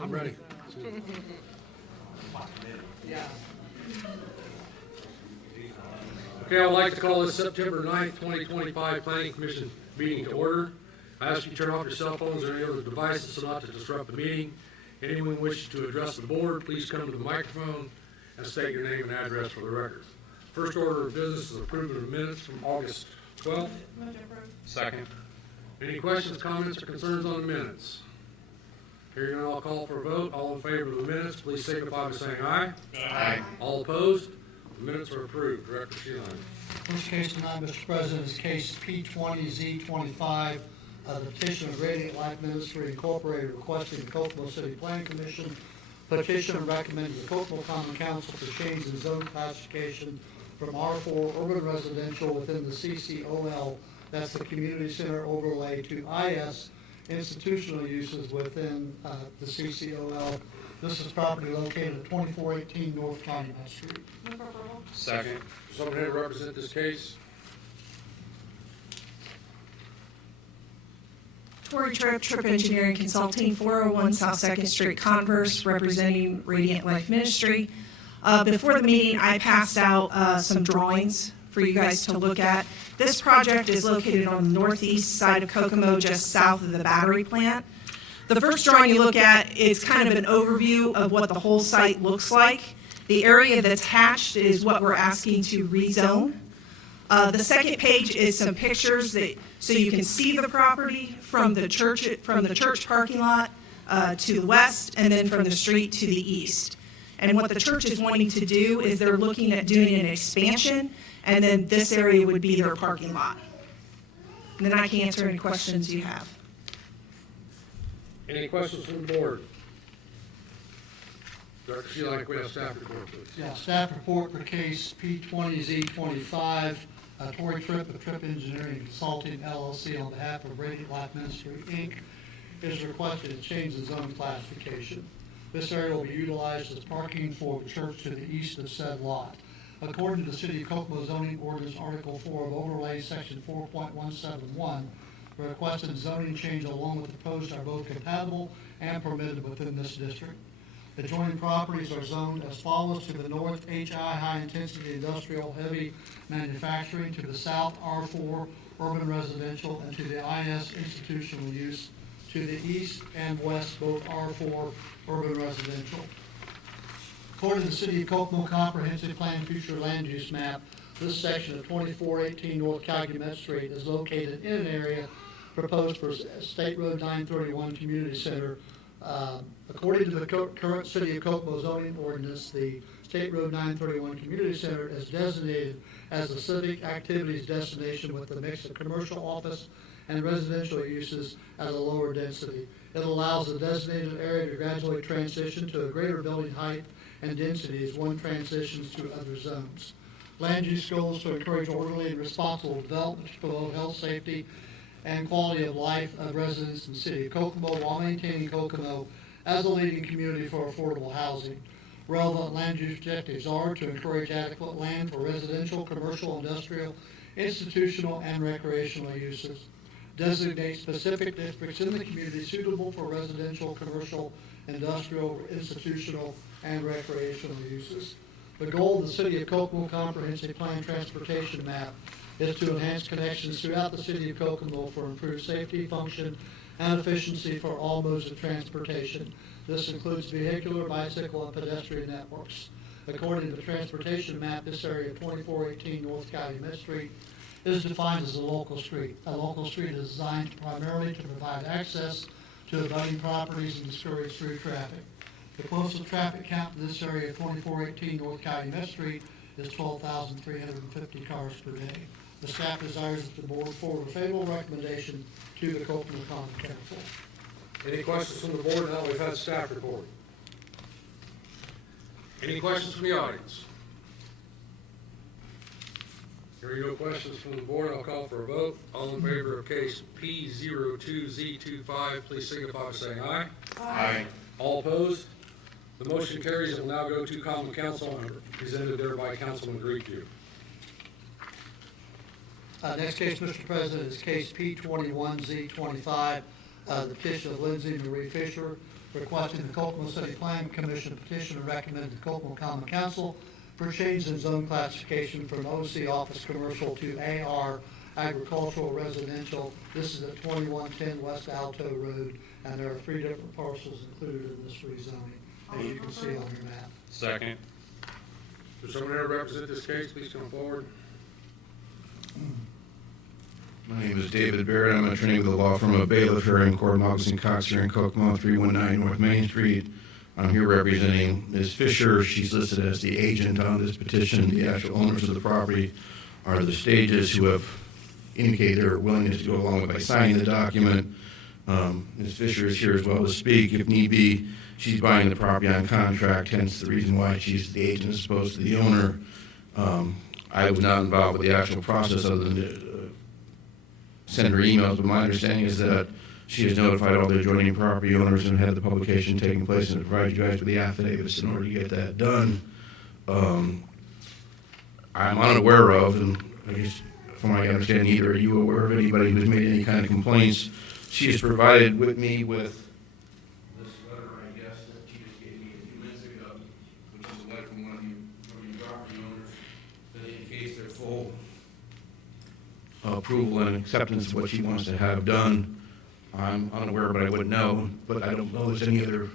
I'm ready. Okay, I would like to call this September 9th, 2025 Planning Commission meeting to order. I ask you to turn off your cell phones or any other devices so not to disrupt the meeting. Anyone wishing to address the board, please come to the microphone and state your name and address for the record. First order of business is approval of minutes from August 12th. Second. Any questions, comments, or concerns on the minutes? Hearing none, I'll call for a vote. All in favor of the minutes, please signify by saying aye. Aye. All opposed? The minutes are approved. Director Sheehan. First case tonight, Mr. President, is case P20Z25, the petition of Radiant Life Ministry Incorporated requesting the Kokomo City Planning Commission petition and recommending the Kokomo Common Council to change the zone classification from R4 urban residential within the CCOL, that's the community center overlay, to IS institutional uses within the CCOL. This is property located at 2418 North Calumet Street. Second. Someone here to represent this case? Tori Tripp, Tripp Engineering Consulting, 401 South 2nd Street, Converse, representing Radiant Life Ministry. Before the meeting, I passed out some drawings for you guys to look at. This project is located on the northeast side of Kokomo, just south of the battery plant. The first drawing you look at is kind of an overview of what the whole site looks like. The area that's hatched is what we're asking to rezone. The second page is some pictures so you can see the property from the church parking lot to the west, and then from the street to the east. And what the church is wanting to do is they're looking at doing an expansion, and then this area would be their parking lot. And then I can answer any questions you have. Any questions from the board? Director Sheehan, we have staff report, please. Yeah, staff report for case P20Z25, Tori Tripp of Tripp Engineering Consulting LLC on behalf of Radiant Life Ministry, Inc. is requested to change the zone classification. This area will be utilized as parking for the church to the east of said lot. According to the City of Kokomo zoning ordinance, Article 4 of Overlay, Section 4.171, the requested zoning change along with the proposed are both compatible and permitted within this district. Adjoining properties are zoned as follows: to the north, HI, high-intensity industrial heavy manufacturing; to the south, R4 urban residential; and to the IS institutional use; to the east and west, both R4 urban residential. According to the City of Kokomo Comprehensive Plan Future Land Use Map, this section of 2418 North Calumet Street is located in an area proposed for State Road 931 Community Center. According to the current City of Kokomo zoning ordinance, the State Road 931 Community Center is designated as a civic activities destination with a mix of commercial, office, and residential uses at a lower density. It allows the designated area to gradually transition to a greater building height and density as one transitions to other zones. Land use goals to encourage orderly and responsible development to promote health, safety, and quality of life of residents in the City of Kokomo while maintaining Kokomo as a leading community for affordable housing. Relevant land use objectives are to encourage adequate land for residential, commercial, industrial, institutional, and recreational uses. Designate specific districts in the community suitable for residential, commercial, industrial, institutional, and recreational uses. The goal of the City of Kokomo Comprehensive Plan Transportation Map is to enhance connections throughout the City of Kokomo for improved safety, function, and efficiency for all modes of transportation. This includes vehicular, bicycle, and pedestrian networks. According to the transportation map, this area of 2418 North Calumet Street is defined as a local street. A local street is designed primarily to provide access to abutting properties and discourage through traffic. The postal traffic count in this area of 2418 North Calumet Street is 12,350 cars per day. The staff desires that the board forward a favorable recommendation to the Kokomo Common Council. Any questions from the board now we've had staff report? Any questions from the audience? Hearing no questions from the board, I'll call for a vote. All in favor of case P02Z25, please signify by saying aye. Aye. All opposed? The motion carries and will now go to Common Council and presented there by Councilman Griefu. Next case, Mr. President, is case P21Z25, the petition of Lindsay Marie Fisher requesting the Kokomo City Planning Commission petition and recommend the Kokomo Common Council for change in zone classification from OC Office Commercial to AR Agricultural Residential. This is at 2110 West Alto Road, and there are 3 different parcels included in this rezoning, as you can see on your map. Second. Does someone here represent this case? Please come forward. My name is David Barrett. I'm an attorney with the law firm of Bailiff, Herring, Court, Augustine, Cox here in Kokomo, 319 North Main Street. I'm here representing Ms. Fisher. She's listed as the agent on this petition. The actual owners of the property are the Stages, who have indicated their willingness to go along with by signing the document. Ms. Fisher is here as well to speak if need be. She's buying the property on contract, hence the reason why she's the agent as opposed to the owner. I was not involved with the actual process other than to send her emails, but my understanding is that she has notified all the adjoining property owners and had the publication taking place and provided you guys with the affidavits in order to get that done. I'm unaware of, and I guess from what I understand, neither are you aware of anybody who's made any kind of complaints. She has provided with me with this letter, I guess, that she just gave me a few minutes ago, which is a letter from one of you property owners that indicates their full approval and acceptance of what she wants to have done. I'm unaware, but I wouldn't know, but I don't know there's any other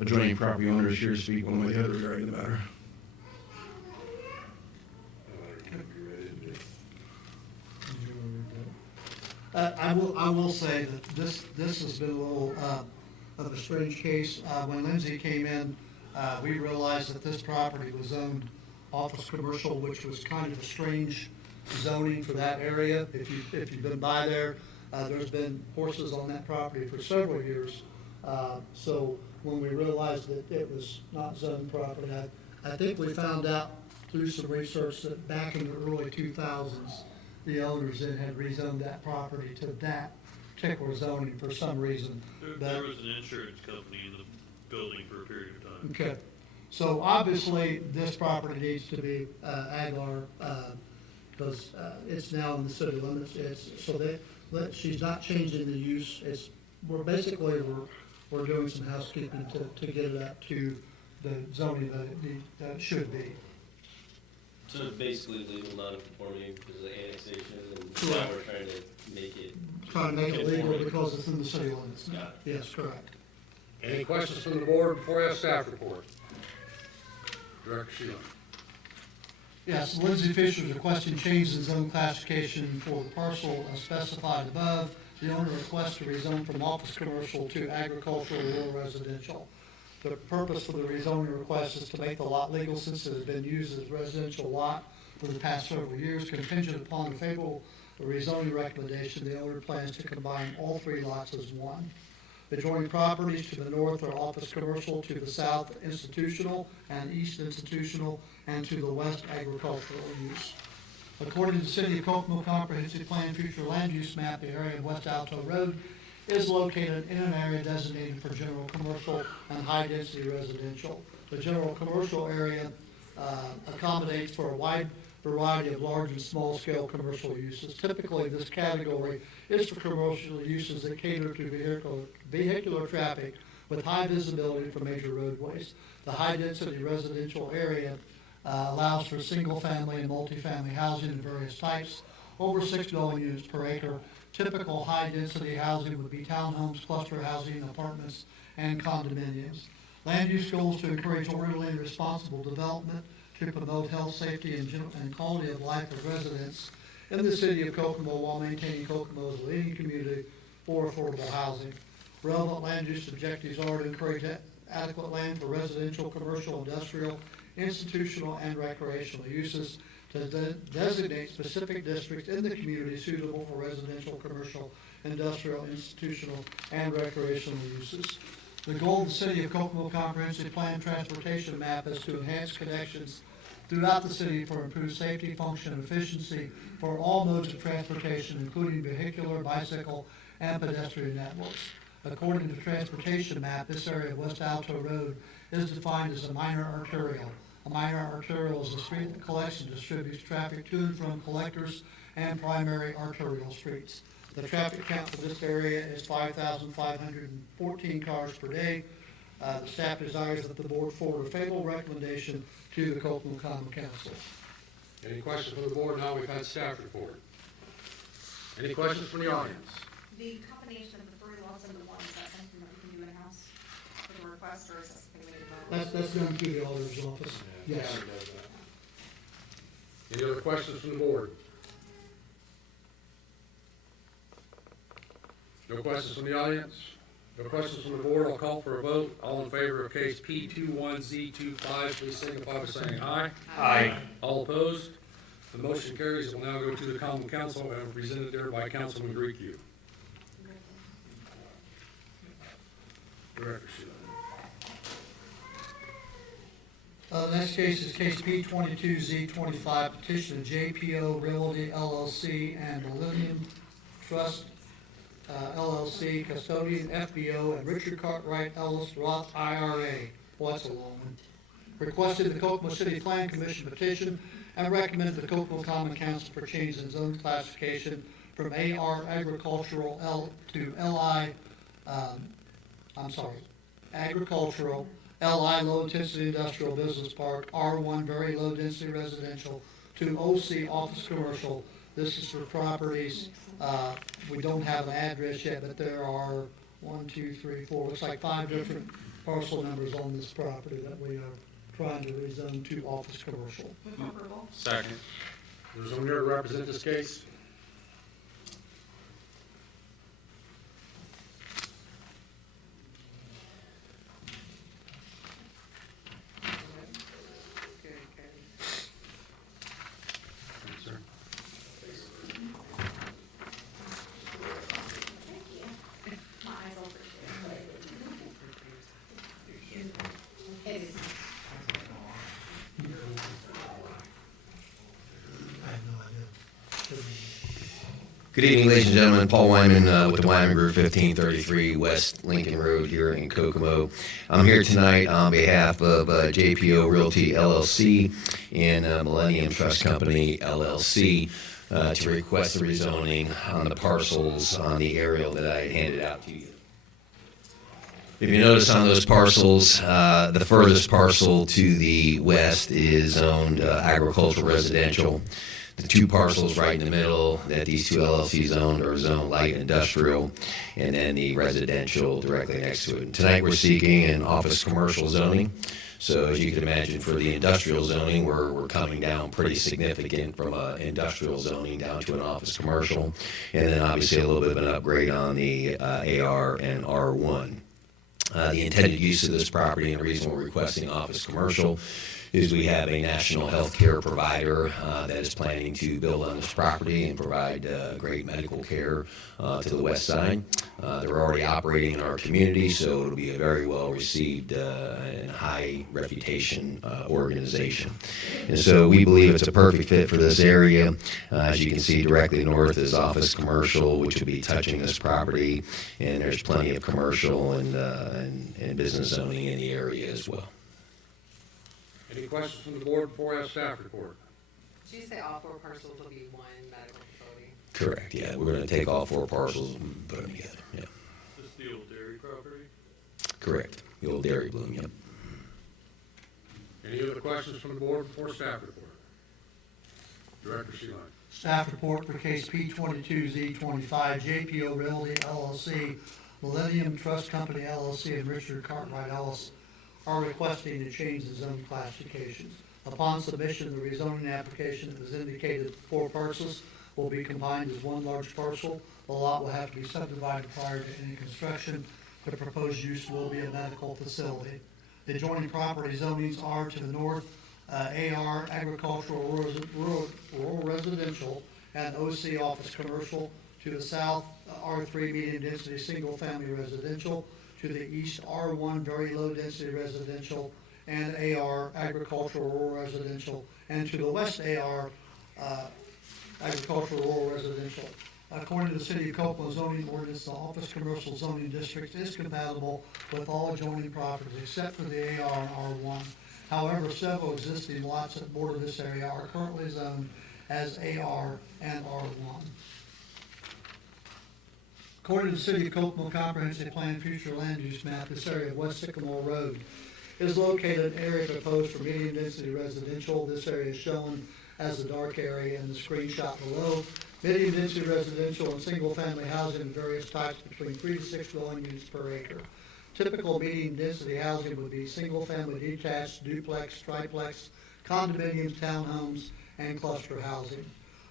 adjoining property owners here to speak one way or the other regarding the matter. I will say that this has been a little of a strange case. When Lindsay came in, we realized that this property was zoned office commercial, which was kind of a strange zoning for that area. If you've been by there, there's been horses on that property for several years. So when we realized that it was not zoned property, I think we found out through some research that back in the early 2000s, the owners then had rezoned that property to that particular zoning for some reason. There was an insurance company in the building for a period of time. Okay, so obviously this property needs to be Aguilar, because it's now in the city limits. She's not changing the use. We're doing some housekeeping to get it up to the zoning that it should be. So it's basically legal non-conforming because of the annexation, and Correct. now we're trying to make it. Trying to make it legal because it's in the city limits. Got it. Yes, correct. Any questions from the board before I have staff report? Director Sheila. Yes, Lindsay Fisher is requesting changes in zone classification for the parcel as specified above. The owner requests to rezone from office commercial to agricultural rural residential. The purpose of the rezoning request is to make the lot legal since it has been used as a residential lot for the past several years. Contingent upon a favorable rezoning recommendation, the owner plans to combine all 3 lots as one. Adjoining properties to the north are office commercial, to the south institutional and east institutional, and to the west agricultural use. According to the City of Kokomo Comprehensive Plan Future Land Use Map, the area of West Alto Road is located in an area designated for general commercial and high-density residential. The general commercial area accommodates for a wide variety of large and small-scale commercial uses. Typically, this category is for commercial uses that cater to vehicular traffic with high visibility from major roadways. The high-density residential area allows for single-family and multifamily housing of various types, over 6 dwelling units per acre. Typical high-density housing would be townhomes, cluster housing, apartments, and condominiums. Land use goals to encourage orderly and responsible development, to promote health, safety, and quality of life of residents in the city of Kokomo while maintaining Kokomo as a leading community for affordable housing. Relevant land use objectives are to encourage adequate land for residential, commercial, industrial, institutional, and recreational uses, to designate specific districts in the community suitable for residential, commercial, industrial, institutional, and recreational uses. The goal of the City of Kokomo Comprehensive Plan Transportation Map is to enhance connections throughout the city for improved safety, function, and efficiency for all modes of transportation, including vehicular, bicycle, and pedestrian networks. According to the transportation map, this area of West Alto Road is defined as a minor arterial. A minor arterial is a street that collects and distributes traffic to and from collectors and primary arterial streets. The traffic count for this area is 5,514 cars per day, The staff desires that the board forward a favorable recommendation to the Kokomo Common Council. Any questions from the board? Now we've had staff report. Any questions from the audience? The combination of the three lots and the one, is that something that we can do in-house for the request, or is that something we need to vote? That's done through the auditor's office. Yes. Any other questions from the board? No questions from the audience? No questions from the board? I'll call for a vote. All in favor of case P21Z25, please signify by saying aye. Aye. All opposed? The motion carries. It will now go to the common council and presented there by Councilman Grieco. Director Sheila. Next case is case P22Z25, petition of JPO Realty LLC and Millennium Trust LLC, custodian FBO, and Richard Cartwright Ellis Roth IRA. Well, that's a long one. Requested the Kokomo City Plan Commission petition and recommended the Kokomo Common Council for change in zone classification from AR agricultural to LI, agricultural, LI low intensity industrial business park, R1 very low density residential, to OC office commercial. This is for properties, we don't have an address yet, but there are 1, 2, 3, 4, looks like 5 different parcel numbers on this property that we are trying to rezone to office commercial. Move for approval. Second. There's someone here to represent this case? Yes, sir. My eyes over here. It is. I have no idea. Good evening, ladies and gentlemen. Paul Wyman with the Wyman Group, 1533 West Lincoln Road here in Kokomo. I'm here tonight on behalf of JPO Realty LLC and Millennium Trust Company LLC to request the rezoning on the parcels on the aerial that I handed out to you. If you notice on those parcels, the furthest parcel to the west is zoned agricultural residential. The two parcels right in the middle that these two LLCs own are zoned light industrial, and then the residential directly next to it. And tonight we're seeking an office commercial zoning. So as you can imagine, for the industrial zoning, we're coming down pretty significant from industrial zoning down to an office commercial, and then obviously a little bit of an upgrade on the AR and R1. The intended use of this property and the reason we're requesting office commercial is we have a national health care provider that is planning to build on this property and provide great medical care to the west side. They're already operating in our community, so it'll be a very well received and high reputation organization. And so we believe it's a perfect fit for this area. As you can see, directly north is office commercial, which will be touching this property, and there's plenty of commercial and business zoning in the area as well. Any questions from the board before I have staff report? Did you say all 4 parcels will be one medical facility? Correct, yeah. We're going to take all 4 parcels and put them together, yeah. This is the old dairy property? Correct. The old Dairy Bloom, yep. Any other questions from the board before staff report? Director Sheila. Staff report for case P22Z25, JPO Realty LLC, Millennium Trust Company LLC, and Richard Cartwright Ellis are requesting to change the zone classifications. Upon submission, the rezoning application as indicated 4 parcels will be combined as one large parcel. The lot will have to be subdivided prior to any construction. The proposed use will be a medical facility. The adjoining property zonings are to the north, AR agricultural rural residential and OC office commercial. To the south, R3 medium density single family residential. To the east, R1 very low density residential and AR agricultural rural residential. And to the west, AR agricultural rural residential. According to the City of Kokomo zoning ordinance, the office commercial zoning district is compatible with all adjoining properties except for the AR and R1. However, several existing lots that border this area are currently zoned as AR and R1. According to the City of Kokomo Comprehensive Plan Future Land Use Map, this area of West Sycamore Road is located in an area proposed for medium density residential. This area is shown as the dark area in the screenshot below. Medium density residential and single family housing of various types between 3 to 6 dwelling units per acre. Typical medium density housing would be single family detached, duplex, triplex, condominiums, townhomes, and cluster housing.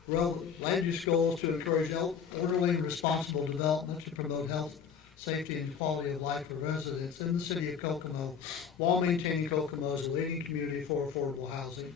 Land use goals to encourage orderly and responsible development to promote health, safety, and quality of life for residents in the city of Kokomo while maintaining Kokomo as a leading community for affordable housing.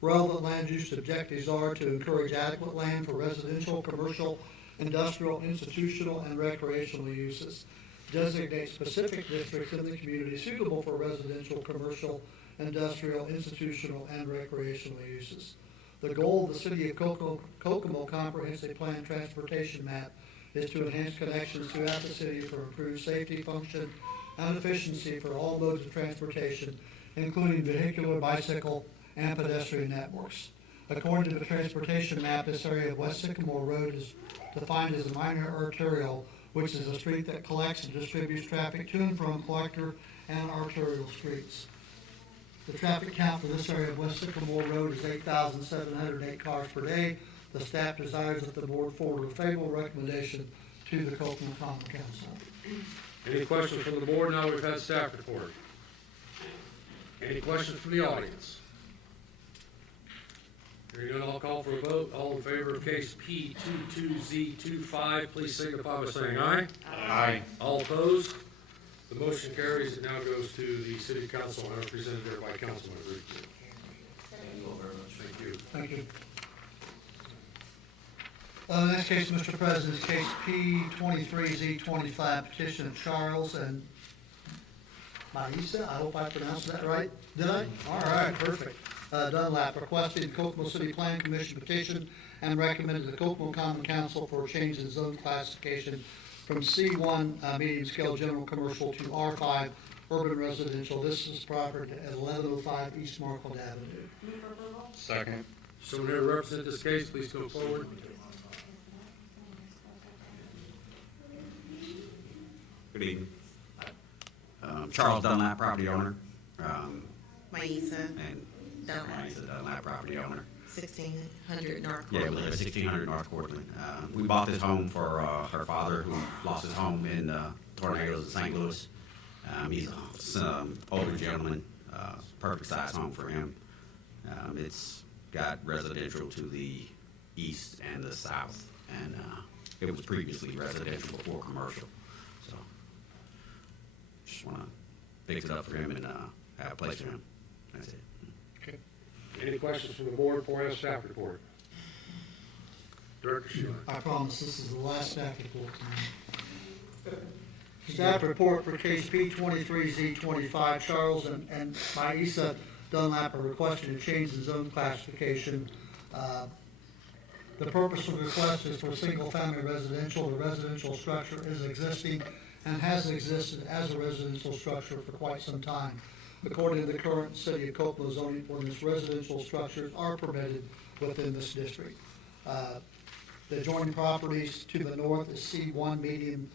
Relevant land use objectives are to encourage adequate land for residential, commercial, industrial, institutional, and recreational uses. Designate specific districts in the community suitable for residential, commercial, industrial, institutional, and recreational uses. The goal of the City of Kokomo Comprehensive Plan Transportation Map is to enhance connections throughout the city for improved safety, function, and efficiency for all modes of transportation, including vehicular, bicycle, and pedestrian networks. According to the transportation map, this area of West Sycamore Road is defined as a minor arterial, which is a street that collects and distributes traffic to and from collector and arterial streets. The traffic count for this area of West Sycamore Road is 8,708 cars per day. The staff desires that the board forward a favorable recommendation to the Kokomo Common Council. Any questions from the board? Now we've had staff report. Any questions from the audience? Hearing none, I'll call for a vote. All in favor of case P22Z25, please signify by saying aye. Aye. All opposed? The motion carries. It now goes to the city council and represented there by Councilman Ruth. Thank you all very much. Thank you. Thank you. Next case, Mr. President, is case P23Z25, petition of Charles and Maisa. I hope I pronounced that right. Did I? All right, perfect. Dunlap requested Kokomo City Plan Commission petition and recommended the Kokomo Common Council for a change in zone classification from C1 medium scale general commercial to R5 urban residential. This is property at 1105 East Markland Avenue. Move for approval? Second. Someone here to represent this case, please come forward. Good evening. Charles Dunlap, property owner, Maisa and Dunlap, Lisa Dunlap, property owner. 1600 North Yeah, we live at 1600 North Cortland. We bought this home for her father, who lost his home in tornadoes in St. Louis. He's an older gentleman, perfect size home for him. It's got residential to the east and the south, and it was previously residential before commercial. So just want to fix it up for him and have a place for him. That's it. Okay. Any questions from the board before I have staff report? Director Sheila. I promise this is the last staff report tonight. Staff report for case P23Z25, Charles and Maisa Dunlap are requesting a change in zone classification. The purpose of the request is for single-family residential. The residential structure is existing and has existed as a residential structure for quite some time. According to the current City of Kokomo zoning ordinance, residential structures are permitted within this district. The adjoining properties to the north is C1 medium,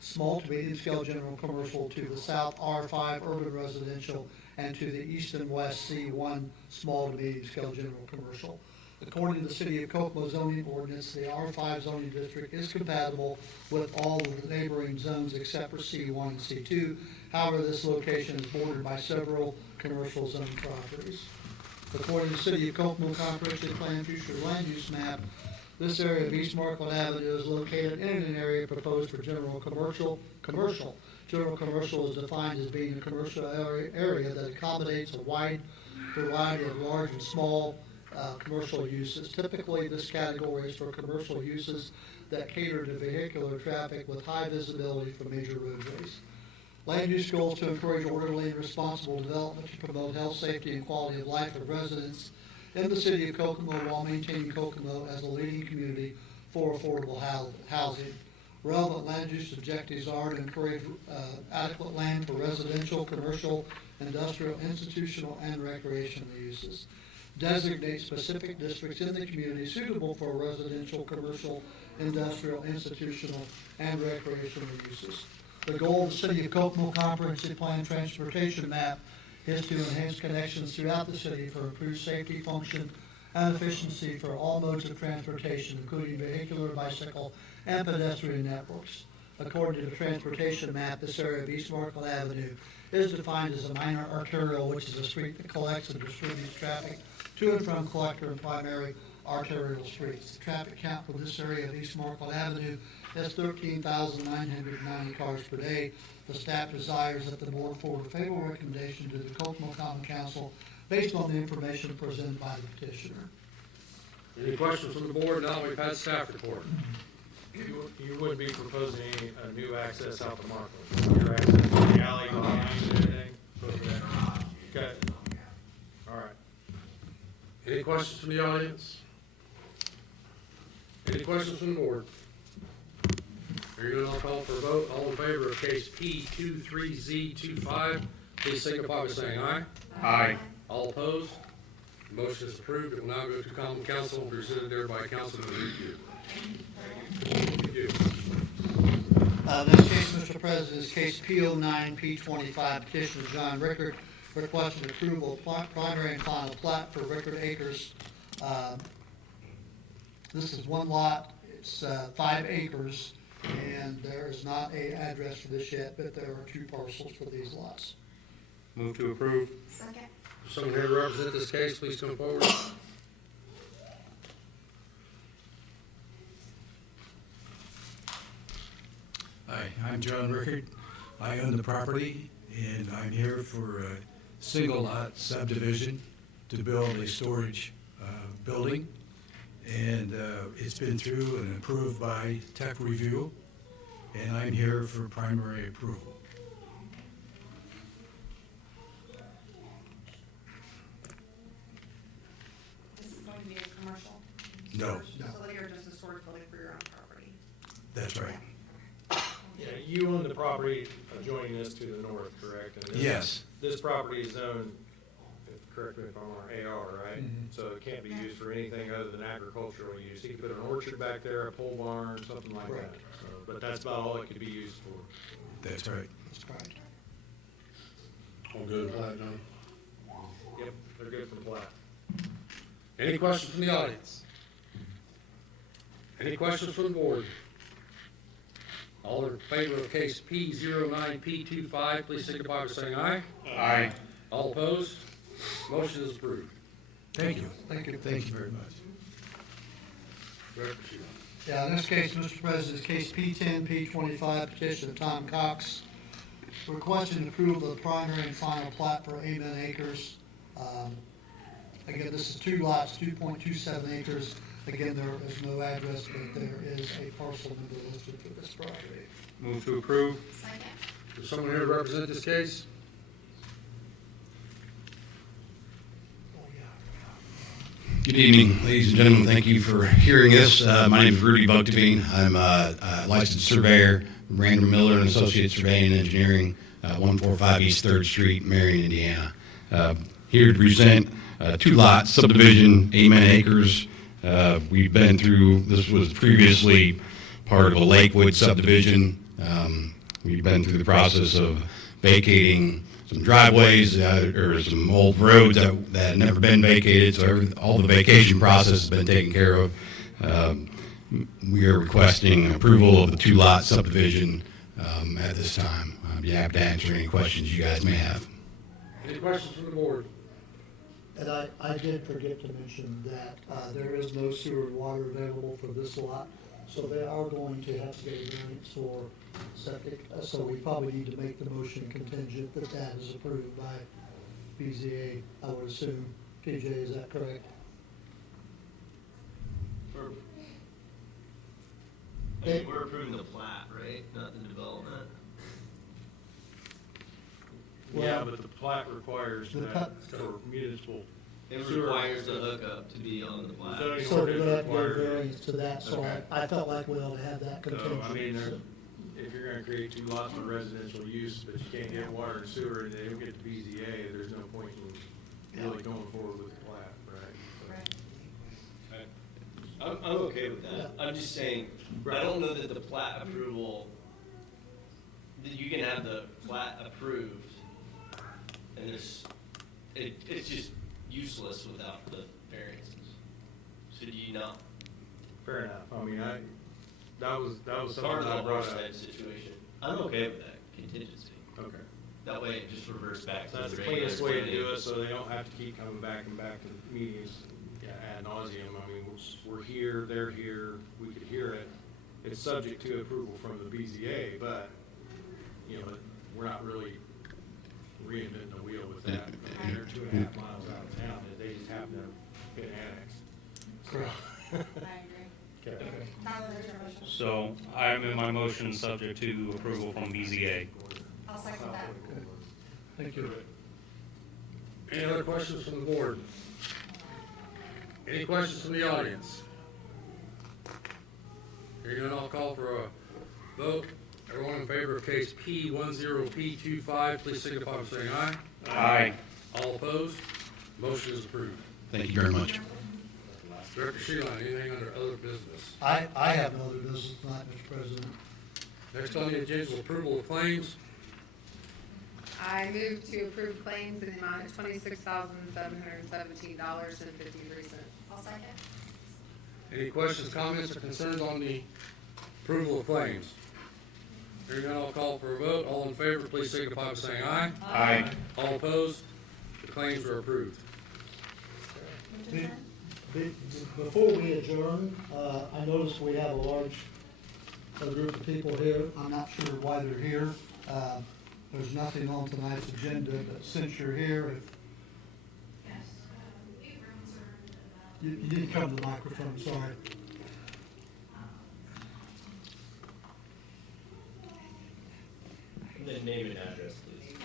small to medium scale general commercial, to the south R5 urban residential, and to the east and west C1 small to medium scale general commercial. According to the City of Kokomo zoning ordinance, the R5 zoning district is compatible with all of the neighboring zones except for C1 and C2. However, this location is bordered by several commercial zone properties. According to the City of Kokomo Comprehensive Plan Future Land Use Map, this area of East Markland Avenue is located in an area proposed for general commercial. General commercial is defined as being a commercial area that accommodates a wide variety of large and small commercial uses. Typically, this category is for commercial uses that cater to vehicular traffic with high visibility from major roadways. Land use goals to encourage orderly and responsible development to promote health, safety, and quality of life of residents in the City of Kokomo while maintaining Kokomo as a leading community for affordable housing. Relevant land use objectives are to encourage adequate land for residential, commercial, industrial, institutional, and recreational uses. designate specific districts in the community suitable for residential, commercial, industrial, institutional, and recreational uses. The goal of the City of Kokomo Comprehensive Plan Transportation Map is to enhance connections throughout the city for improved safety, function, and efficiency for all modes of transportation, including vehicular, bicycle, and pedestrian networks. According to the transportation map, this area of East Markle Avenue is defined as a minor arterial, which is a street that collects and distributes traffic to and from collector and primary arterial streets. The traffic count for this area of East Markle Avenue is 13,990 cars per day. The staff desires that the board forward a favorable recommendation to the Kokomo Common Council based on the information presented by the petitioner. Any questions from the board? Now we've had staff report. You wouldn't be proposing any new access out to Markland? Your access to the alley behind and everything? Okay. All right. Any questions from the audience? Any questions from the board? Hearing none, I'll call for a vote. All in favor of case P23Z25, please signify by saying aye. Aye. All opposed? Motion is approved. It will now go to common council and presented there by Councilman Review. Thank you. This case, Mr. President, is case P09, P25, petitioner John Rickard, requesting approval of primary and final plat for Rickard Acres. This is one lot, it's 5 acres, and there is not an address for this yet, but there are 2 parcels for these lots. Move to approve. Second. Someone here to represent this case, please come forward. Hi, I'm John Rickard. I own the property, and I'm here for a single lot subdivision to build a storage building. And it's been through and approved by Tech Review, and I'm here for primary approval. This is going to be a commercial? No, So that you're just a storage building for your own property? that's right. Yeah, you own the property adjoining this to the north, correct? And this- Yes. This property is zoned, correct me if I'm wrong, AR, right? So it can't be used for anything other than agricultural use. You could put an orchard back there, a pole barn, something like that. Correct. So, but that's about all it could be used for. That's right. That's correct. All good, plat, John? Yep, they're good for plat. Any questions from the audience? Any questions from the board? All in favor of case P09, P25, please signify by saying aye. Aye. All opposed? Motion is approved. Thank you. Thank you. Thank you very much. Director Sheila. Yeah, in this case, Mr. President, is case P10, P25, petition of Tom Cox, requesting approval of the primary and final plat for Amen Acres. Again, this is 2 lots, 2.27 acres. Again, there is no address, but there is a parcel number listed for this property. Move to approve. Second. Is someone here to represent this case? Good evening, ladies and gentlemen. Thank you for hearing this. My name is Rudy Bugteveen. I'm a licensed surveyor, Randall Miller and Associates Surveying and Engineering, 145 East 3rd Street, Marion, Indiana. Here to present 2-lot subdivision, Amen Acres. We've been through, this was previously part of a Lakewood subdivision. We've been through the process of vacating some driveways or some old roads that had never been vacated, so all the vacation process has been taken care of. We are requesting approval of the 2-lot subdivision at this time. I'd be happy to answer any questions you guys may have. Any questions from the board? And I did forget to mention that there is no sewer and water available for this lot, so they are going to have to get a variance for septic. So we probably need to make the motion contingent that that is approved by BZA, I would assume. TJ, is that correct? We're approving the plat, right, not the development? Yeah, but the plat requires The that plat- for municipal. It Sewer. requires the hookup to be on the plat. Zoning So we ordinance have to get a requires it. variance to that, so Okay. I felt like we ought to have that So, contingent. I mean, if you're gonna create 2 lots for residential use, but you can't get water and sewer, and they don't get to BZA, there's no point in really going forward with the plat, right? I'm okay with that. I'm just saying, I don't know that the plat approval, that you can have the plat approved, and it's just useless without the variances. So do you not? Fair enough. I mean, that was Part something of that I the brought horse up. type situation. I'm okay with that contingency. Okay. That way it just reverts back to That's the regular cleanest way to do planning. it, so they don't have to keep coming back and back to meetings ad nauseum. I mean, we're here, they're here, we could hear it. It's subject to approval from the BZA, but, you know, we're not really reinventing the wheel with that. I mean, they're 2.5 miles out of town, and they just happen to get annexed. So, I agree. okay. Tyler, there's your motion. So I'm in my motion subject to approval from BZA. I'll second that. Thank you. Any other questions from the board? Any questions from the audience? Hearing none, I'll call for a vote. Everyone in favor of case P10P25, please signify by saying aye. Aye. All opposed? Motion is approved. Thank you very much. Director Sheehan, anything under other business? I have no other business tonight, Mr. President. Next on the agenda is approval of claims. I move to approve claims in the amount of $26,717.53. I'll second. Any questions, comments, or concerns on the approval of claims? Hearing none, I'll call for a vote. All in favor, please signify by saying aye. Aye. All opposed? The claims are approved. Before we adjourn, I noticed we have a large group of people here. I'm not sure why they're here. There's nothing on tonight's agenda, but since you're here, you didn't come to the microphone, sorry. Then name and address, please.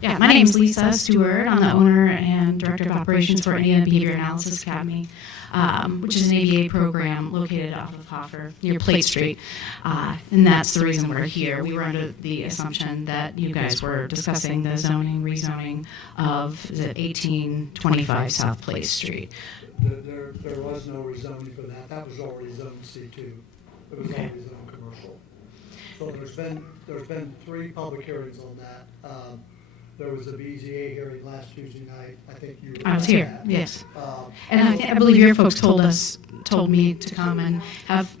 Yeah, my name's Lisa Stewart. I'm the owner and director of operations for ANA Behavior Analysis Academy, which is an ABA program located off of Hoffer near Plate Street. And that's the reason we're here. We were under the assumption that you guys were discussing the zoning, rezoning of the 1825 South Plate Street. There was no rezoning for that. That was already zoned C2. It was Okay. already zoned commercial. So there's been 3 public hearings on that. There was a BZA hearing last Tuesday night. I think you were. I was at here, that. yes. Um, And I believe your folks told me to come and have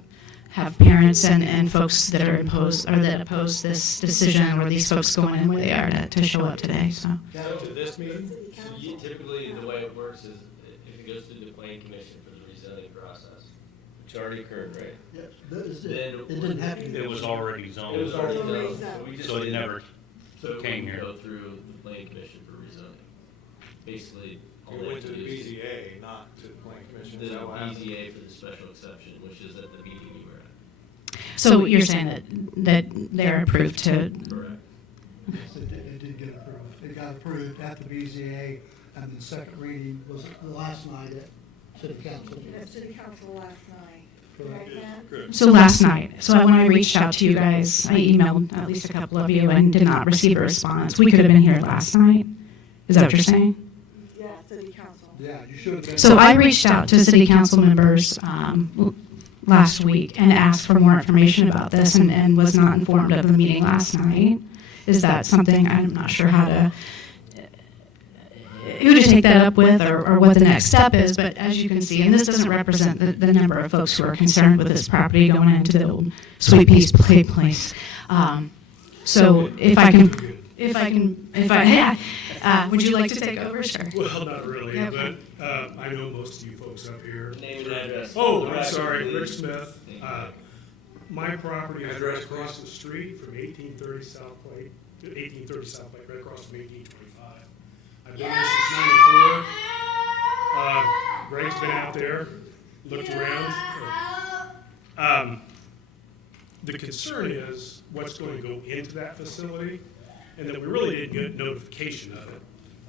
parents and folks that are opposed, or that oppose this decision, or these folks going in where they are to show up today, so. So to this meeting? So you, typically, the way it works is if it goes through the planning commission for the rezoning process, which already occurred, right? Yes, it Then didn't have to. It was already zoned. It was already zoned, so we just. So it never So it came wouldn't here. go through the planning commission for rezoning. Basically, all It they went have to to the do is BZA, not to the planning commission. the Is that what happened? BZA for the special exception, which is at the meeting you were at. So you're saying that they're approved to, Correct. Yes, it did get approved. It got approved at the BZA, and the second reading was last night at City Council. At City Council last night. Correct. so last night, so when I reached out to you guys, I emailed at least a couple of you and did not receive a response. We could have been here last night. Is that what you're saying? Yeah, City Council. Yeah, you should have been. So I reached out to city council members last week and asked for more information about this and was not informed of the meeting last night. Is that something, I'm not sure who to take that up with or what the next step is, but as you can see, and this doesn't represent the number of folks who are concerned with this property going into the old Sweet Peas Play Place. So would you like to take over? Sure. Well, not really, Yeah. but I know most of you folks up here. Name and address. Oh, For the I'm record, sorry, please. Rick Smith. Thank you. My property is right across the street from 1830 South Plate, right across from 1825. I've been there since '94. Greg's been out there, looked around. The concern is what's going to go into that facility, and that we really didn't get notification of it,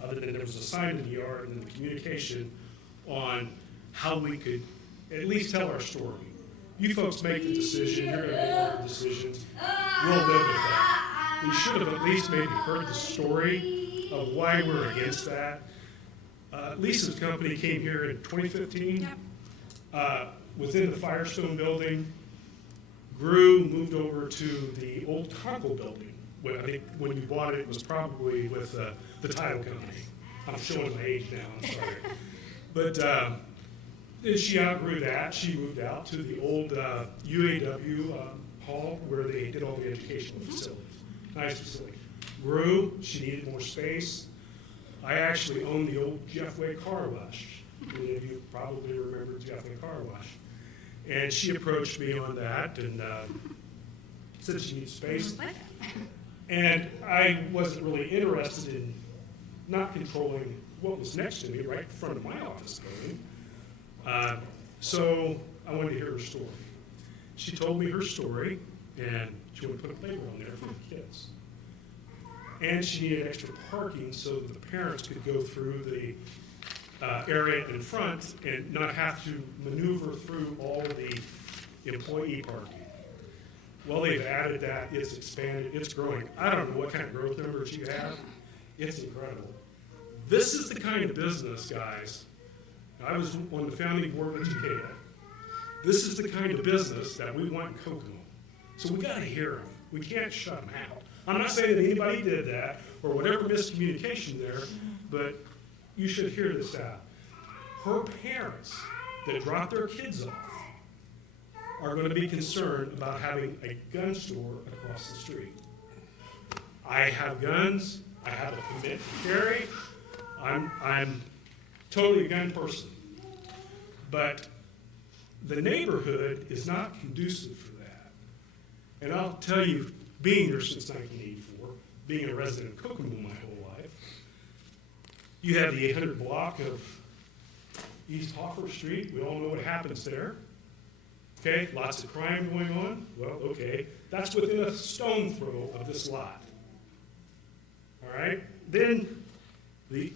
other than there was a sign in the yard and the communication on how we could at least tell our story. You folks make the decision, you're gonna make all the decisions, we'll live with that. We should have at least maybe heard the story of why we're against that. Lisa's company came here in 2015. was in the Firestone building, grew, moved over to the old Conkle building. Well, I think when you bought it, it was probably with the title company. I'm showing my age now, I'm sorry. But then she outgrew that. She moved out to the old UAW hall where they did all the educational facilities. Nice facility. Grew, she needed more space. I actually owned the old Jeffway Car Wash. Many of you probably remember Jeffway Car Wash. And she approached me on that and said she needs space. And I wasn't really interested in not controlling what was next to me, right in front of my office building. So I wanted to hear her story. She told me her story, and she wanted to put a playground there for the kids. And she needed extra parking so that the parents could go through the area in front and not have to maneuver through all the employee parking. Well, they've added that, it's expanded, it's growing. I don't know what kind of growth numbers you have. It's incredible. This is the kind of business, guys. I was on the founding board of Takeda. This is the kind of business that we want in Kokomo. So we got to hear them. We can't shut them out. I'm not saying that anybody did that or whatever miscommunication there, but you should hear this out. Her parents that drop their kids off are going to be concerned about having a gun store across the street. I have guns. I have a permit to carry. I'm totally a gun person. But the neighborhood is not conducive for that. And I'll tell you, being here since 1984, being a resident of Kokomo my whole life, you have the 800 block of East Hoffer Street. We all know what happens there. Okay, lots of crime going on. Well, okay, that's within a stone throw of this lot. All right, then the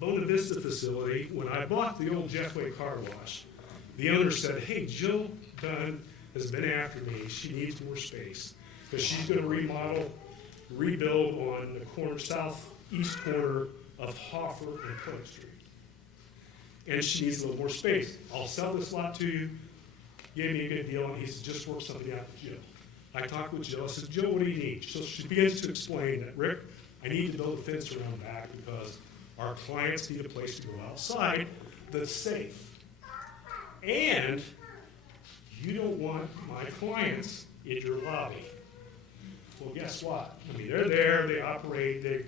Bona Vista facility, when I bought the old Jeffway Car Wash, the owner said, hey, Jill Dunn has been after me. She needs more space because she's going to rebuild on the southeast corner of Hoffer and Plymouth Street. And she needs a little more space. I'll sell this lot to you. Gave me a good deal, and he said, just work something out with Jill. I talked with Jill. I said, Jill, what do you need? So she begins to explain that, Rick, I need to build a fence around back because our clients need a place to go outside that's safe. And you don't want my clients in your lobby. Well, guess what? I mean, they're there, they operate, they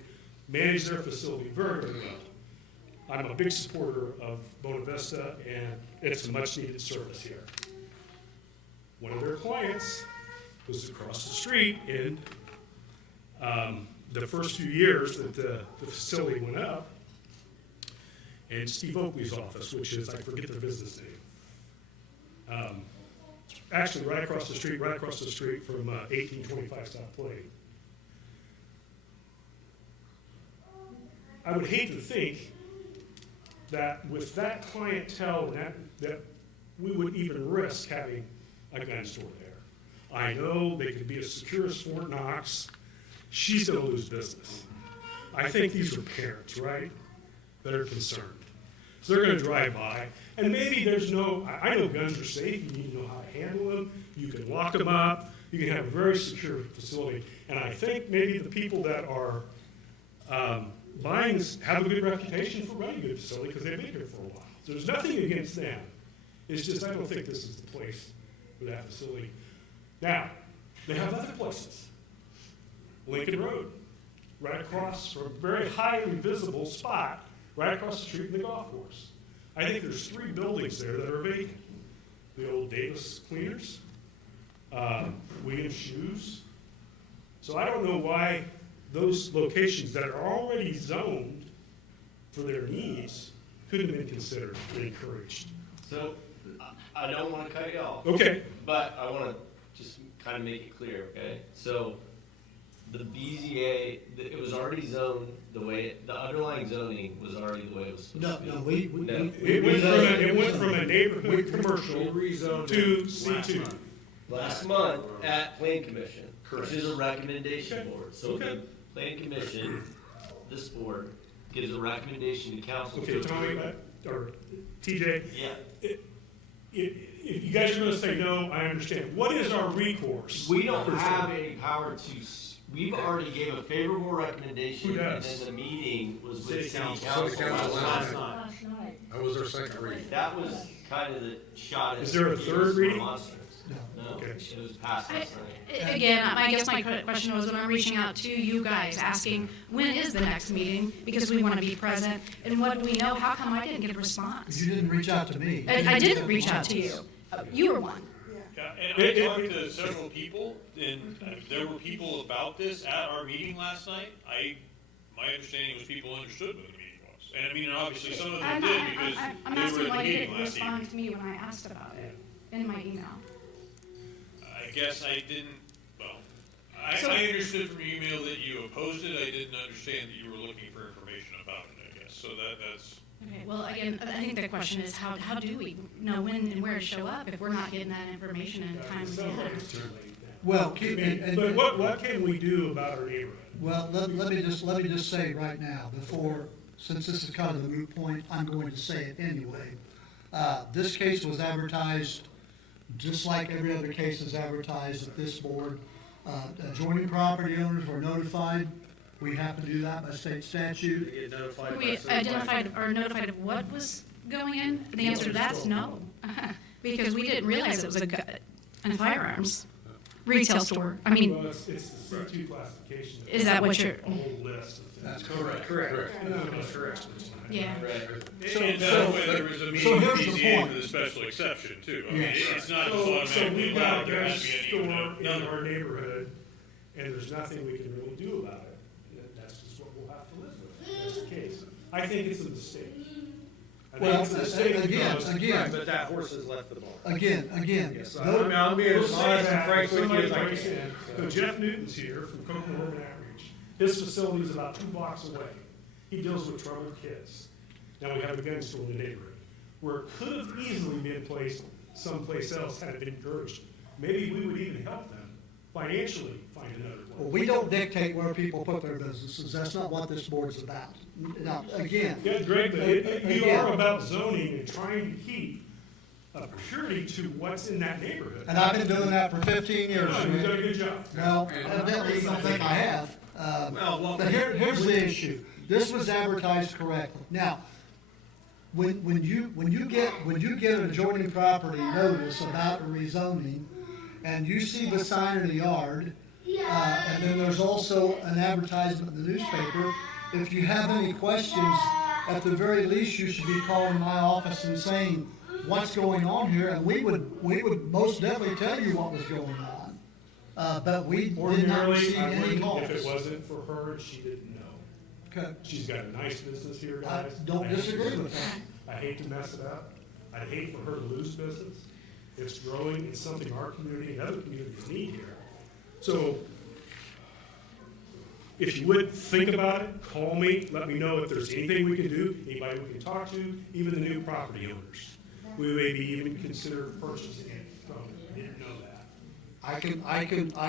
manage their facility very, very well. I'm a big supporter of Bona Vista, and it's a much-needed service here. One of their clients was across the street in the first few years that the facility went up, and Steve Oakley's office, which is, I forget their business name. Actually, right across the street from 1825 South Plain. I would hate to think that with that clientele that we would even risk having a gun store there. I know they could be as secure as Fort Knox. She's going to lose business. I think these are parents, right, that are concerned. So they're going to drive by, and maybe there's I know guns are safe. You need to know how to handle them. You can lock them up. You can have a very secure facility. And I think maybe the people that are buying have a good reputation for running a good facility because they've been here for a while. So there's nothing against them. It's just I don't think this is the place for that facility. Now, they have other places. Lincoln Road, right across from a very highly visible spot, right across the street from the golf course. I think there's 3 buildings there that are vacant. The old Davis Cleaners, Williams Shoes. So I don't know why those locations that are already zoned for their needs couldn't have been considered and encouraged. So, I don't want to cut you off. Okay. But I want to just kind of make it clear, okay? So, the BZA, it was already zoned the way, the underlying zoning was already the way it was supposed to be. No, It went from a neighborhood commercial to C2. Last month at Plan Commission, which is a recommendation board. So the Plan Commission, this board, gives a recommendation to council. Okay, Tommy, or TJ? Yeah. if you guys are gonna say no, I understand. What is our recourse? We don't have any power to, we've already gave a favorable recommendation, Who and does? then the meeting was with City city council. council City council last last night. That was our second reading. That was kind of the shot. Is there a third reading? No, Okay. it was passed last night. Again, I guess my question was when I'm reaching out to you guys, asking, when is the next meeting? Because we want to be present, and what do we know? How come I didn't get a response? You didn't reach out to me. I didn't reach out to you. You were one. Yeah, and I talked to several people, and there were people about this at our meeting last night. My understanding was people understood what the meeting was. And I mean, obviously, some of them I'm did because I'm they were asking at the why you meeting didn't last respond evening. to me when I asked about it in my email. I guess I didn't, well, So- I understood from your email that you opposed it. I didn't understand that you were looking for information about it, I guess. So that's, Okay, well, again, I think the question is how do we know when and where to show up if we're not getting that information in a It timely sounds like manner? it's too late now. Well, I mean, but what can we do about our neighborhood? Well, let me just say right now, since this is kind of the moot point, I'm going to say it anyway. This case was advertised just like every other case is advertised at this board. Adjoining property owners were notified. We have to do that by state statute. Get notified Were by we city identified or notified of what was going in? The answer to that's no. Because we didn't realize it was a firearms retail store. I mean, Well, it's the C2 classification. Is that what you're- A whole list of things. That's Correct. And none of us are experts. yeah. and that's why there was a meeting with here's the BZA point. for the special exception too. I mean, Yes. it's not just So automatically we've got allowed, a there gun has to be store any, in no, our neighborhood, and there's nothing we can really do about it. That's just what we'll have to live with. That's the case. I think it's a mistake. I think Well, it's a mistake again, because- again. But that horse has left the barn. Again, Yes, no- I'll be as We'll say honest and that frank if with you somebody as I breaks can. in. So Jeff Newton's here from Kokomo Urban Outreach. His facility is about 2 blocks away. He deals with troubled kids. Now we have a gun store in the neighborhood where it could have easily been placed someplace else had it been encouraged. Maybe we would even help them financially find another Well, place. we don't dictate where people put their businesses. That's not what this board's about. Now, again. Yeah, Greg, but you again, are about zoning and trying to keep a purity to what's in that neighborhood. And I've been doing that for 15 years. No, you've done a good job. Well, evidently you don't think I have. Well, But here's the issue. This was advertised correctly. Now, when you get an adjoining property notice about a rezoning, and you see the sign in the yard, and then there's also an advertisement in the newspaper, if you have any questions, at the very least, you should be calling my office and saying, what's going on here, and we would most definitely tell you what was going on. But we did not Ordinarily, receive I any wouldn't calls. if it wasn't for her and she didn't know. Okay. She's got a nice business here, I guys. don't disagree with that. I hate to mess it up. I'd hate for her to lose business. It's growing. It's something our community and other communities need here. So if you would think about it, call me, let me know if there's anything we can do, anybody we can talk to, even the new property owners. We maybe even consider purchasing it from them. Didn't know that. I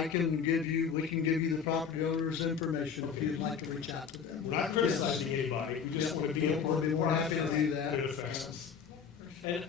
can give you, we can give you the property owner's information if you'd like to reach out to them. We're not criticizing anybody. We just want to be Yeah, able we'll be to more happy to do that. It affects us. And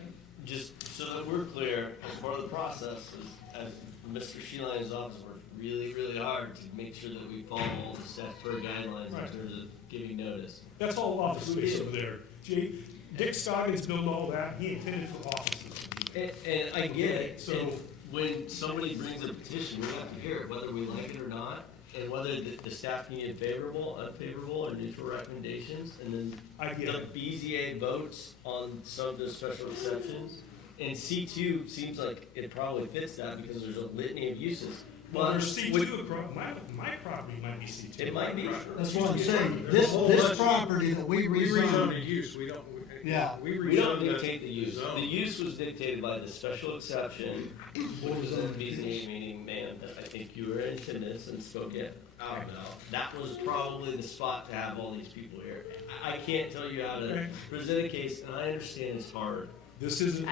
just so that we're clear, as part of the process, as Mr. Sheeline's office worked really, really hard to make sure that we follow all the statutory guidelines Right. in terms of giving notice. That's all office space over there. Gee, Dick Scoggins built all that. He intended for offices. And I get it, So- and when somebody brings a petition, we have to hear it, whether we like it or not, and whether the staff needed favorable, unfavorable, or neutral recommendations, and then I get the it. BZA votes on some of those special exceptions. And C2 seems like it probably fits that because there's a litany of uses. Well, But there's with- C2 across, my property might be C2. It might be. That's what I'm saying. This property that we We rezoned the rezoned, use, we don't. Yeah. We don't dictate the use. The use was dictated by the special exception, which was in the BZA meeting, ma'am, that I think you were in attendance and spoke it out about. That was probably the spot to have all these people here. I can't tell you how to present a case, and I understand it's hard. This isn't.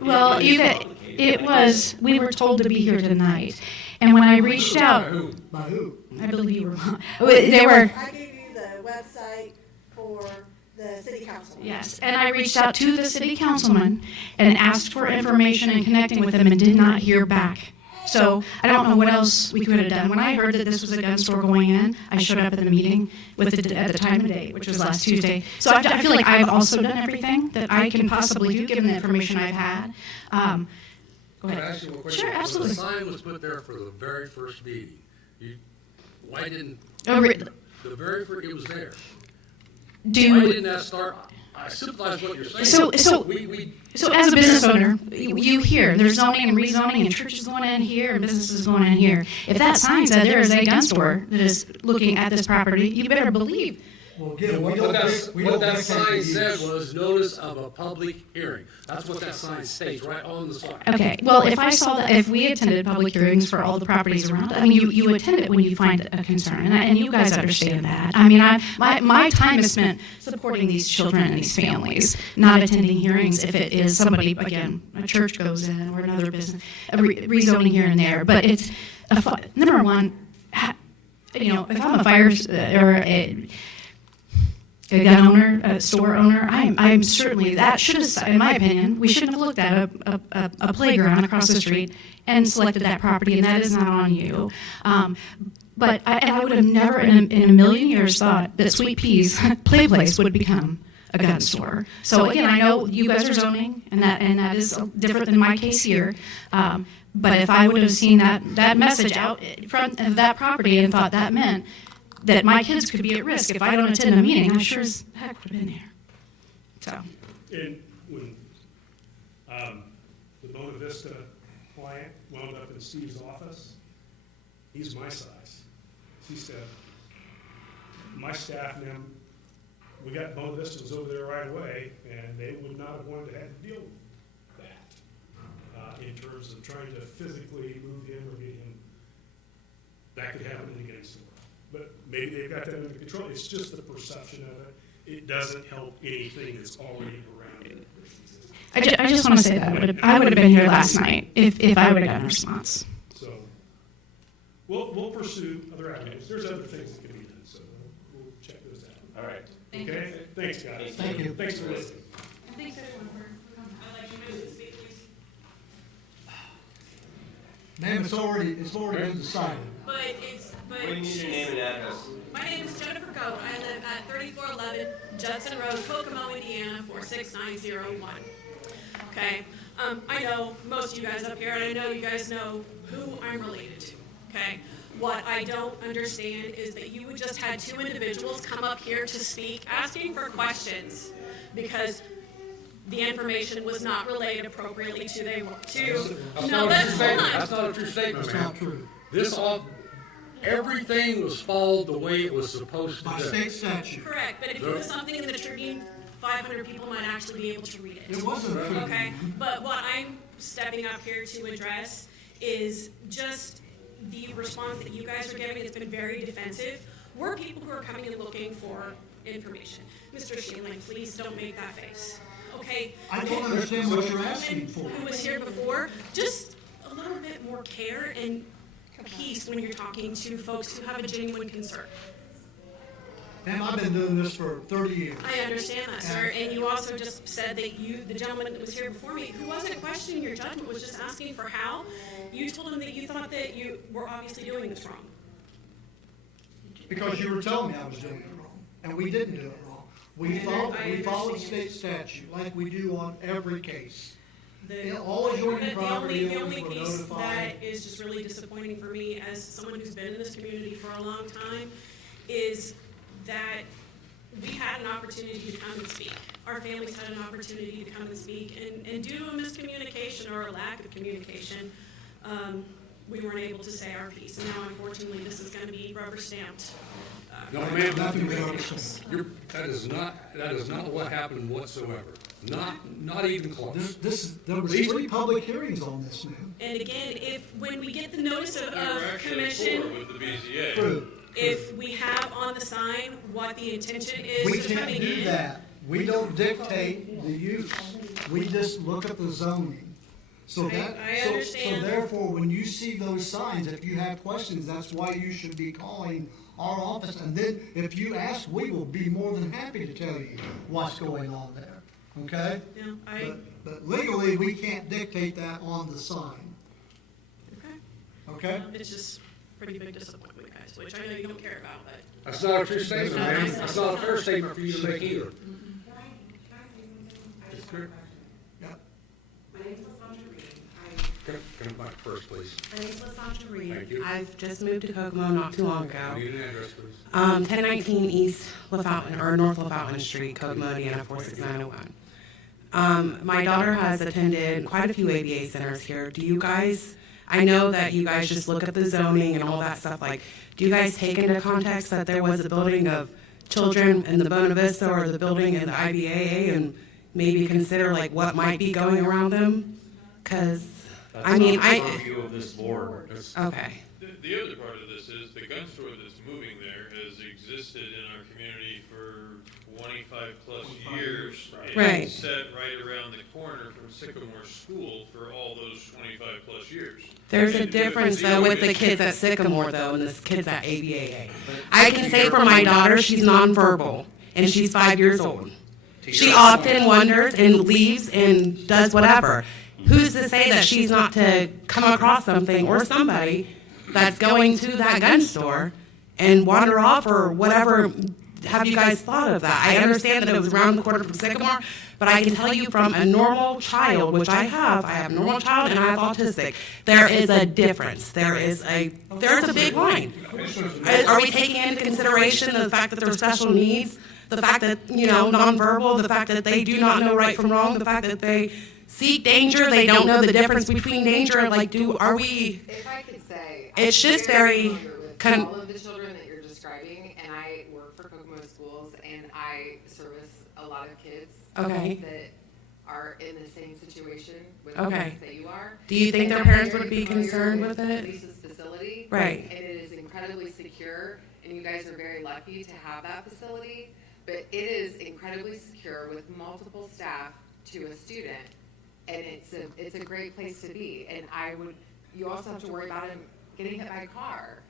Well, we were told to be here tonight, and when I reached out, by who? I believe you were, they were, I gave you the website for the city council. Yes, and I reached out to the city councilman and asked for information and connecting with him and did not hear back. So I don't know what else we could have done. When I heard that this was a gun store going in, I showed up at the meeting at the time and date, which was last Tuesday. So I feel like I've also done everything that I can possibly do, given the information I've had. Go Can I ahead. ask you a question? Sure, absolutely. The sign was put there for the very first meeting. Why didn't, Oh, the very first, it was there. Why Do, didn't that start? I sympathize with what you're saying. so as a business owner, you hear there's zoning and rezoning and churches going in here and businesses going in here. If that sign said there is a gun store that is looking at this property, you better believe. Well, again, What that sign said was notice of a public hearing. That's what that sign states, right on the sign. Okay, well, if I saw that, if we attended public hearings for all the properties around, I mean, you attend it when you find a concern, and you guys understand that. I mean, my time is spent supporting these children and these families, not attending hearings if it is somebody, again, a church goes in or another business, rezoning here and there. But it's, number one, you know, if I'm a fire or a gun owner, a store owner, I'm certainly, that should have, in my opinion, we shouldn't have looked at a playground across the street and selected that property, and that is not on you. But I would have never in a million years thought that Sweet Peas Play Place would become a gun store. So again, I know you guys are zoning, and that is different than my case here. But if I would have seen that message out in front of that property and thought that meant that my kids could be at risk if I don't attend a meeting, I sure as heck would have been there. So. And when the Bona Vista client wound up in Steve's office, he's my size. He said, my staff and them, we got Bona Vista was over there right away, and they would not have wanted to have to deal with that in terms of trying to physically move him or get him. That could happen in the gun store. But maybe they've got that under control. It's just the perception of it. It doesn't help anything that's already around it. I just want to say that I would have been here last night if I would have gotten a response. So we'll pursue other avenues. There's other things that can be done, so we'll check those out. All right. Thank Okay? Thanks, guys. Thank you. Thanks for listening. Ma'am, it's already been decided. But it's, but. What do you need your name and address? My name is Jennifer Coe. I live at 3411 Judson Road, Kokomo, Indiana, 46901. Okay? I know most of you guys up here, and I know you guys know who I'm related to. Okay? What I don't understand is that you just had two individuals come up here to speak, asking for questions, because the information was not relayed appropriately to That's no, not a but true hold statement. on. That's not a true statement, That's ma'am. not true. Everything was followed the way it was supposed to By be. state statute. Correct, but if you put something in the Tribune, 500 people might actually be able to read it. It wasn't a Tribune. Okay, but what I'm stepping up here to address is just the response that you guys are giving. It's been very defensive. We're people who are coming and looking for information. Mr. Sheeling, please don't make that face. Okay? I don't understand what you're asking for. Who was here before, just a little bit more care and peace when you're talking to folks who have a genuine concern. Ma'am, I've been doing this for 30 years. I understand that, sir, and you also just said that the gentleman that was here before me, who wasn't questioning your judgment, was just asking for how, you told him that you thought that you were obviously doing this wrong. Because you were telling me I was doing it wrong, and we didn't do it wrong. We followed state statute like we do on every case. All adjoining property The owners only were piece notified. that is just really disappointing for me as someone who's been in this community for a long time is that we had an opportunity to come and speak. Our families had an opportunity to come and speak, and due to a miscommunication or a lack of communication, we weren't able to say our piece. And now, unfortunately, this is going to be rubber stamped. No, ma'am, that is not what happened whatsoever. Not even close. There was 3 public hearings on this, ma'am. And again, when we get the notice of There were actually commission, 4 with the BZA. True. if we have on the sign what the intention is We of can't coming do in. that. We don't dictate the use. We just look at the zoning. So I that, so understand. therefore, when you see those signs, if you have questions, that's why you should be calling our office. And then if you ask, we will be more than happy to tell you what's going on there, okay? Yeah, But legally, we can't dictate that on the sign, okay? It's just pretty big disappointment, guys, which I know you don't care about, but. That's not a true statement, ma'am. That's not a fair statement for you to make either. Yep. My name's LaSandra Reed. Come back first, please. My name's LaSandra Reed. Thank you. I've just moved to Kokomo not too long ago. I need an address, please. 1019 East LaFountain, or North LaFountain Street, Kokomo, Indiana 46901. My daughter has attended quite a few ABA centers here. Do you guys, I know that you guys just look at the zoning and all that stuff, like, do you guys take into context that there was a building of children in the Buena Vista or the building in the IBAA and maybe consider like what might be going around them? Because, I mean, That's not the purview of this board. Okay. The other part of this is the gun store that's moving there has existed in our community for 25 plus years. And Right. set right around the corner from Sycamore School for all those 25 plus years. There's a difference though with the kids at Sycamore though and the kids at ABAA. I can say for my daughter, she's nonverbal and she's 5 years old. She often wonders and leaves and does whatever. Who's to say that she's not to come across something or somebody that's going to that gun store and wander off or whatever? Have you guys thought of that? I understand that it was around the corner from Sycamore, but I can tell you from a normal child, which I have a normal child and I have autistic, there is a difference. There's a big line. Are we taking into consideration the fact that they're special needs? The fact that, you know, nonverbal, the fact that they do not know right from wrong, the fact that they seek danger, they don't know the difference between danger, like, are we? If I could say. It's just very All of the children that you're describing, and I work for Kokomo Schools, and I service a lot of kids. Okay. That are in the same situation with the Okay. parents that you are. Do you think And their I'm parents very would be familiar concerned with with it? Lisa's facility. Right. And it is incredibly secure, and you guys are very lucky to have that facility. But it is incredibly secure with multiple staff to a student, and it's a great place to be. And you also have to worry about him getting hit by a car,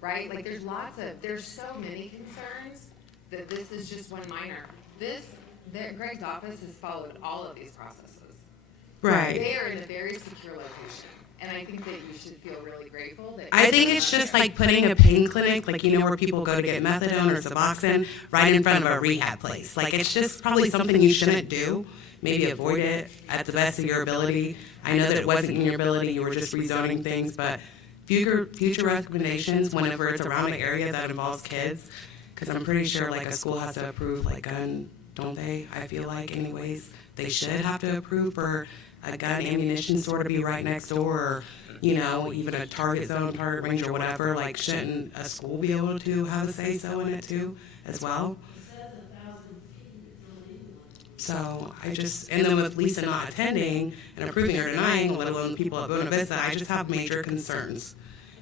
right? Like there's so many concerns that this is just one minor. Greg's office has followed all of these processes. Right. They are in a very secure location, and I think that you should feel really grateful that. I think it's just like putting a pain clinic, like, you know, where people go to get methadone or Suboxone, right in front of a rehab place. Like, it's just probably something you shouldn't do. Maybe avoid it at the best of your ability. I know that it wasn't in your ability, you were just rezoning things, but future recommendations, whenever it's around an area that involves kids, because I'm pretty sure like a school has to approve like gun, don't they? I feel like anyways, they should have to approve for a gun ammunition store to be right next door, or, you know, even a target zone, target range or whatever. Like, shouldn't a school be able to have a say-so in it too, as well? So I just, and then with Lisa not attending and approving or denying, let alone people at Buena Vista, I just have major concerns.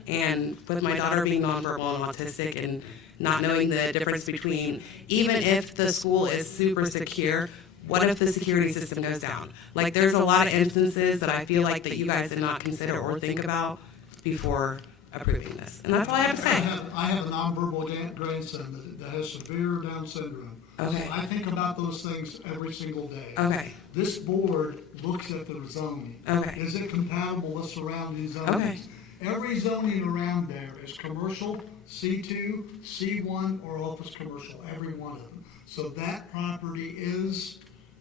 And with my daughter being nonverbal and autistic and not knowing the difference between, even if the school is super secure, what if the security system goes down? Like, there's a lot of instances that I feel like that you guys did not consider or think about before approving this. And that's all I have to say. I have a nonverbal grandson that has severe Down syndrome. Okay. So I think about those things every single day. Okay. This board looks at the zoning. Okay. Is it compatible with surrounding zonings? Okay. Every zoning around there is commercial, C2, C1, or office commercial, every one of them. So that property is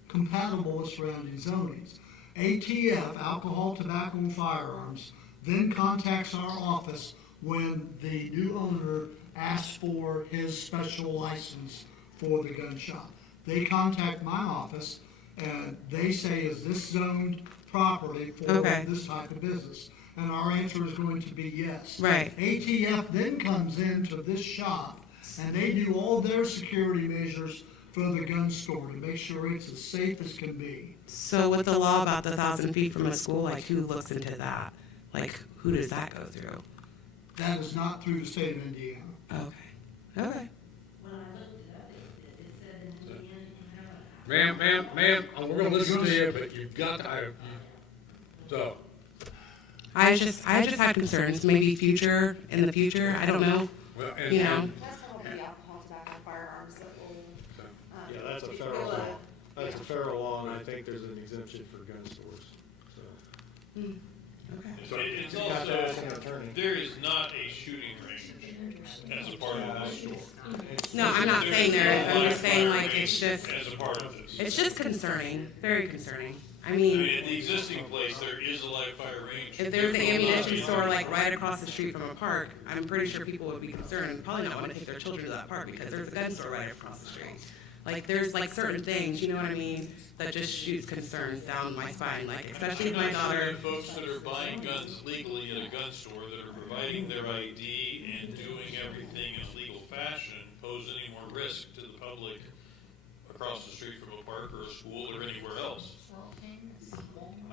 compatible with surrounding zonings. ATF, alcohol, tobacco, and firearms, then contacts our office when the new owner asks for his special license for the gun shop. They contact my office and they say, is this zoned properly for this type of business? And our answer is going to be yes. Right. ATF then comes into this shop and they do all their security measures for the gun store to make sure it's as safe as can be. So with the law about the 1,000 feet from a school, like, who looks into that? Like, who does that go through? That is not through the state of Indiana. Okay. Okay. Ma'am, we're gonna listen to you, but you've got to, So, I just had concerns, maybe in the future, I don't know, well, and, you know. That's probably alcohol, tobacco, firearms that will, Yeah, that's a federal law. That's a federal law, and I think there's an exemption for gun stores, so. It's You got to ask an also, attorney. there is not a shooting range as a part of this store. No, I'm not saying there is, I'm just saying like, it's just, As a part of this. it's just concerning, very concerning. I I mean, mean, at the existing place, there is a live fire range. if there was an ammunition store like right across the street from a park, I'm pretty sure people would be concerned and probably not want to take their children to that park because there's a gun store right across the street. Like, there's like certain things, you know what I mean, that just shoots concerns down my spine, like especially with my daughter. Folks that are buying guns legally at a gun store, that are providing their ID and doing everything in a legal fashion, pose any more risk to the public across the street from a park or a school or anywhere else.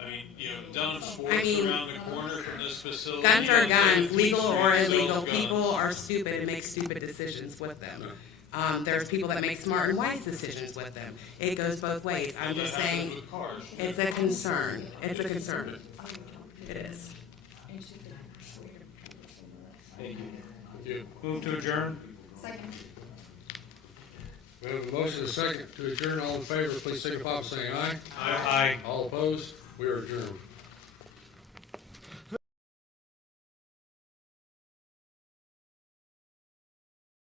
I mean, you know, Dunham Sports I mean, around the corner from this facility. Guns are guns, has legal or sells illegal. guns. People are stupid and make stupid decisions with them. There's people that make smart and wise decisions with them. It goes both ways. I'm just saying, it's a concern. It's a concern. It is. thank you. Move to adjourn? second. We have a motion and a second to adjourn. All in favor, please signify by saying aye. Aye. All opposed? We are adjourned.